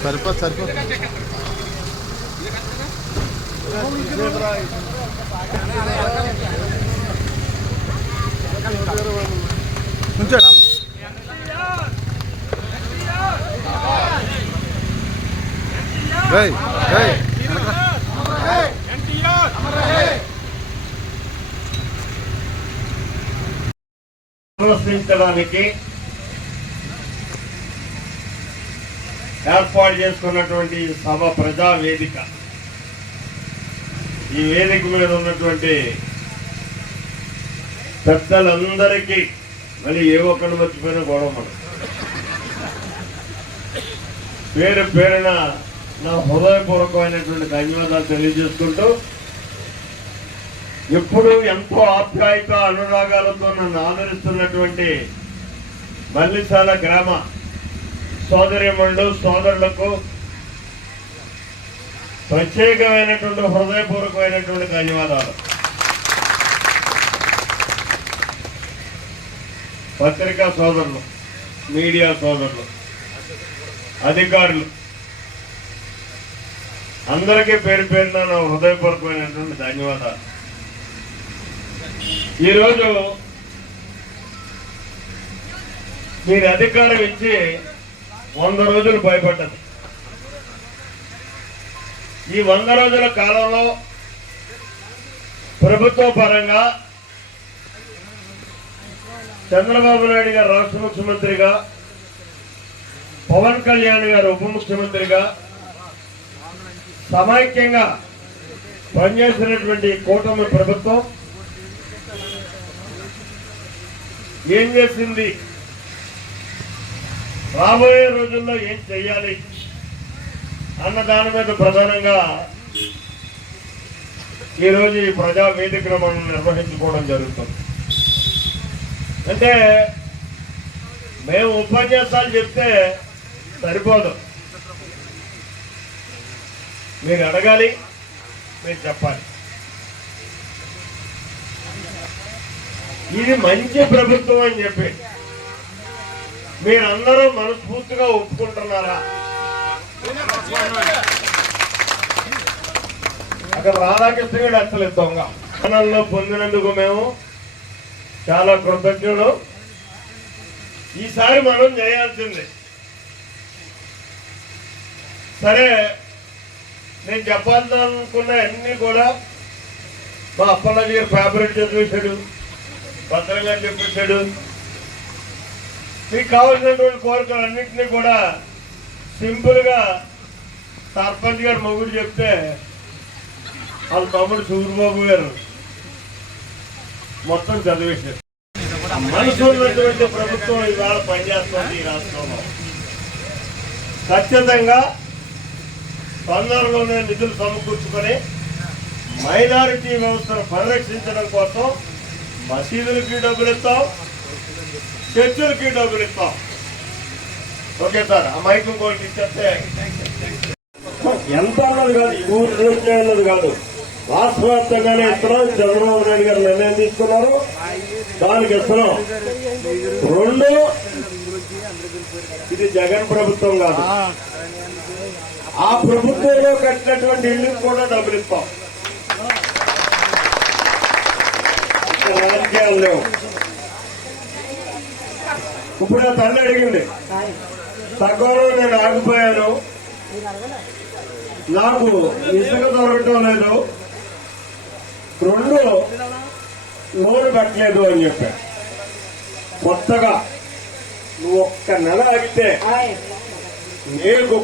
సరిపోదు నుంచోనా ప్రశ్నించడానికి ఏర్పాటు చేసుకున్నటువంటి సభ ప్రజా వేదిక. ఈ వేదిక మీద ఉన్నటువంటి పెద్దలందరికీ మళ్ళీ ఏ ఒక్కరు మర్చిపోయినా గొడవ మనం పేరు పేరున నా హృదయపూర్వకమైనటువంటి ధన్యవాదాలు తెలియజేసుకుంటూ ఎప్పుడు ఎంతో ఆప్యాయత అనురాగాలతో నన్ను ఆదరిస్తున్నటువంటి మల్లిశాల గ్రామ సోదరీమణులు సోదరులకు ప్రత్యేకమైనటువంటి హృదయపూర్వకమైనటువంటి ధన్యవాదాలు. పత్రికా సోదరులు, మీడియా సోదరులు, అధికారులు అందరికీ పేరు పేరున నా హృదయపూర్వకమైనటువంటి ధన్యవాదాలు. ఈరోజు మీరు అధికారం ఇచ్చి 100 రోజులు భయపడ్డది. ఈ 100 రోజుల కాలంలో ప్రభుత్వ పరంగా చంద్రబాబు నాయుడు గారు రాష్ట్ర ముఖ్యమంత్రిగా, పవన్ కళ్యాణ్ గారు ఉప ముఖ్యమంత్రిగా సమైక్యంగా పనిచేసినటువంటి కూటమి ప్రభుత్వం ఏం చేసింది, రాబోయే రోజుల్లో ఏం చెయ్యాలి అన్న దాని మీద ప్రధానంగా ఈరోజు ఈ ప్రజా వేదికను మనం నిర్వహించుకోవడం జరుగుతుంది. అంటే మేము ఉపన్యాసాలు చెప్తే సరిపోదు, మీరు అడగాలి, మీరు చెప్పాలి. ఇది మంచి ప్రభుత్వం అని చెప్పి మీరందరూ మనస్ఫూర్తిగా ఒప్పుకుంటున్నారా? అక్కడ రాధాకృష్ణ గారు అసలు దొంగ స్థానంలో పొందినందుకు మేము చాలా కృతజ్ఞులు. ఈసారి మనం చేయాల్సింది సరే. నేను చెప్పాలనుకున్న అన్ని కూడా మా అప్పలజీ గారు ఫేవరెట్ చదివేశాడు, భద్రంగా చెప్పేశాడు. మీకు కావాల్సినటువంటి కోరికలన్నింటినీ కూడా సింపుల్ గా సర్పంచ్ గారు మొగుడు చెప్తే వాళ్ళ తమ్ముడు సూర్యబాబు గారు మొత్తం చదివేశారు. మనసు ఉన్నటువంటి ప్రభుత్వం ఇవాళ పనిచేస్తుంది ఈ రాష్ట్రంలో. ఖచ్చితంగా తొందరలోనే నిధులు సమకూర్చుకొని మైనారిటీ వ్యవస్థను పరిరక్షించడం కోసం మసీదులకి డబ్బులు ఇస్తాం, చర్చలకి డబ్బులు ఇస్తాం. ఓకే సార్, ఆ మైకం కోరికి ఇచ్చేస్తే ఎంత అన్నది కాదు, ఊరు రోజు అన్నది కాదు, రాష్ట్ర వ్యాప్తంగానే ఇస్తున్నాం. చంద్రబాబు నాయుడు గారు నిర్ణయం తీసుకున్నారు, దానికి ఇస్తున్నాం. 2, ఇది జగన్ ప్రభుత్వం కాదు, ఆ ప్రభుత్వంలో కట్టినటువంటి ఇల్లు కూడా డబ్బులు ఇస్తాం. రాజకీయాలు లేవు. ఇప్పుడు ఆ తల్లి అడిగింది, సగంలో నేను ఆగిపోయాను, నాకు ఇసుక దొరకటం లేదు, 2 లోన్ కట్టలేదు అని చెప్పాను. కొత్తగా నువ్వు ఒక్క నెల ఆగితే నీకు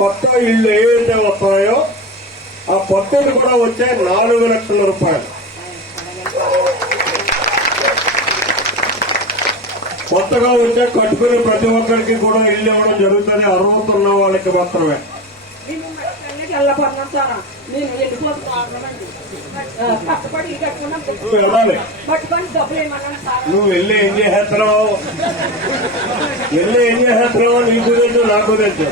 కొత్త ఇళ్ళు ఏవైతే వస్తాయో ఆ కొత్తది కూడా వచ్చే 4 లక్షల రూపాయలు. కొత్తగా వచ్చే కట్టుకునే ప్రతి ఒక్కరికి కూడా ఇల్లు ఇవ్వడం జరుగుతుంది, అర్హత ఉన్న వాళ్ళకి మాత్రమే. వెళ్ళబడినంతాను నేను వెళ్ళిపోతున్నానండి. కష్టపడి ఇల్లు కట్టుకున్నాం, నువ్వు వెళ్ళాలి. పట్టుకొని డబ్బులు ఏమన్నాను సార్. నువ్వు వెళ్ళి ఏం చేస్తున్నావు, నీకు తెలుసు నాకు తెలుసు.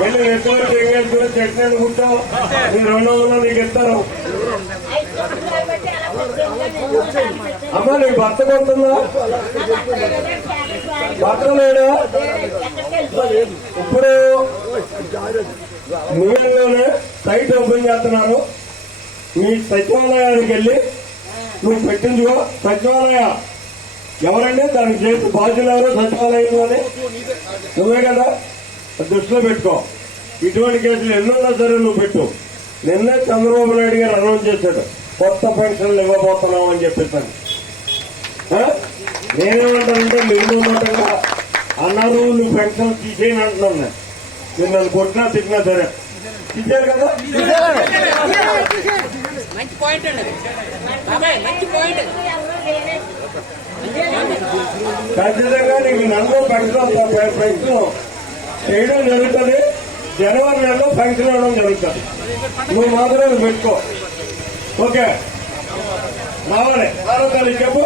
వెళ్ళి ఎంతవరకు ఏం చేసుకుని చెట్టు కుట్టావు, నీ 200 నీకు ఇస్తారు. అమ్మా నీకు భర్త కొడుతుందా, భర్త లేడా? ఇప్పుడు నువ్వులోనే సైట్ ఓపెన్ చేస్తున్నారు. మీ సచివాలయానికి వెళ్ళి నువ్వు పెట్టించుకో. సచివాలయ ఎవరండి దానికి చేసి బాధ్యులు ఎవరు? సచివాలయంలోనే నువ్వే కదా, దృష్టిలో పెట్టుకో. ఇటువంటి కేసులు ఎన్నున్నా సరే నువ్వు పెట్టు. నిన్నే చంద్రబాబు నాయుడు గారు అనౌన్స్ చేశాడు, కొత్త పెన్షన్లు ఇవ్వబోతున్నావు అని చెప్పేసాను. నేనేమంటానంటే నిర్మూలనగా అన్నారు, నువ్వు పెన్షన్ తీసేయని అంటున్నాను. మీరు నన్ను కొట్టినా తిట్టినా సరే తీసేయాలి కదా. మంచి పాయింట్ అండి, మంచి పాయింట్. ఖచ్చితంగా నీకు నన్ను పెన్షన్ చేయడం జరుగుతుంది. జనవరి నెలలో పెన్షన్ ఇవ్వడం జరుగుతుంది. నువ్వు మాత్రం పెట్టుకో. ఓకే రావాలి. 6వ తారీఖు చెప్పు.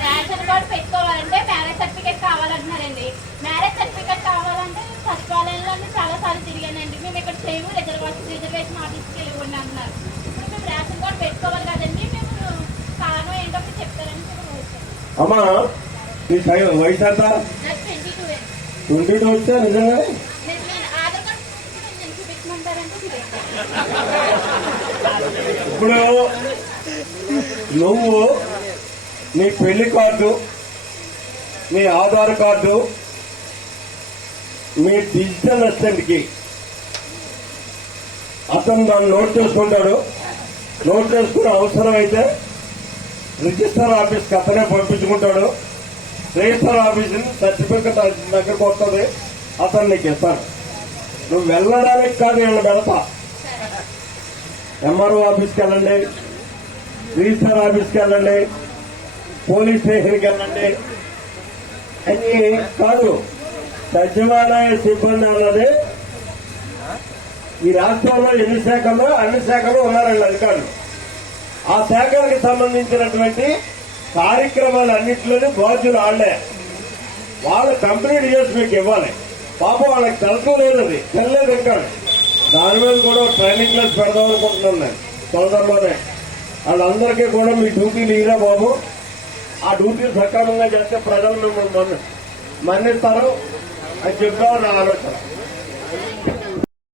రేషన్ కార్డు పెట్టుకోవాలంటే మ్యారేజ్ సర్టిఫికేట్ కావాలంటున్నారండి. మ్యారేజ్ సర్టిఫికేట్ కావాలంటే సచివాలయంలో చాలా సార్లు తిరిగానండి. మేము ఇక్కడ చేయము, రిజర్వేషన్ ఆఫీస్కి వెళ్ళి అంటున్నారు. ఇప్పుడు మేము రేషన్ కార్డు పెట్టుకోవాలి కదండి, మేము కారణం ఏంటో చెప్తారని అమ్మా నీ వయసు ఎంత? 22 వచ్చా నిజంగా? ఆధార్ కార్డు చూపించమంటారంటే ఇప్పుడు నువ్వు నీ పెళ్లి కార్డు, నీ ఆధార్ కార్డు, మీ డిజిటల్ అసిస్టెంట్కి అతను దాన్ని నోట్ చేసుకుంటాడు. నోట్ చేసుకుని అవసరమైతే రిజిస్టర్ ఆఫీస్కి అతనే పంపించుకుంటాడు. రిజిస్టర్ ఆఫీస్ సర్టిఫికెట్ దగ్గరకు వస్తుంది, అతను నీకు ఇస్తాడు. నువ్వు వెళ్ళడానికి కాదు, వీళ్ళు వెళ్తా. ఎంఆర్ఓ ఆఫీస్కి వెళ్ళండి, రిజిస్టర్ ఆఫీస్కి వెళ్ళండి, పోలీస్ స్టేషన్కి వెళ్ళండి అని కాదు. సచివాలయ సిబ్బంది అన్నది ఈ రాష్ట్రంలో ఎన్ని శాఖల్లో అన్ని శాఖలు ఉన్నారండి అధికారులు. ఆ శాఖలకు సంబంధించినటువంటి కార్యక్రమాలన్నింటిలోనే బాధ్యులు వాళ్ళే. వాళ్ళు కంప్లీట్ చేసి మీకు ఇవ్వాలి. పాపం వాళ్ళకి తెలపలేదు, అది తెలియలేదు ఇంకా. దాని మీద కూడా ట్రైనింగ్ క్లాస్ పెడదాం అనుకుంటున్నాను నేను తొందరలోనే. వాళ్ళందరికీ కూడా మీ డ్యూటీలు ఇరా బాబు, ఆ డ్యూటీలు సక్రమంగా చేస్తే ప్రజలు మిమ్మల్ని మన్నిస్తారు అని చెప్పారు నా ఆలోచన.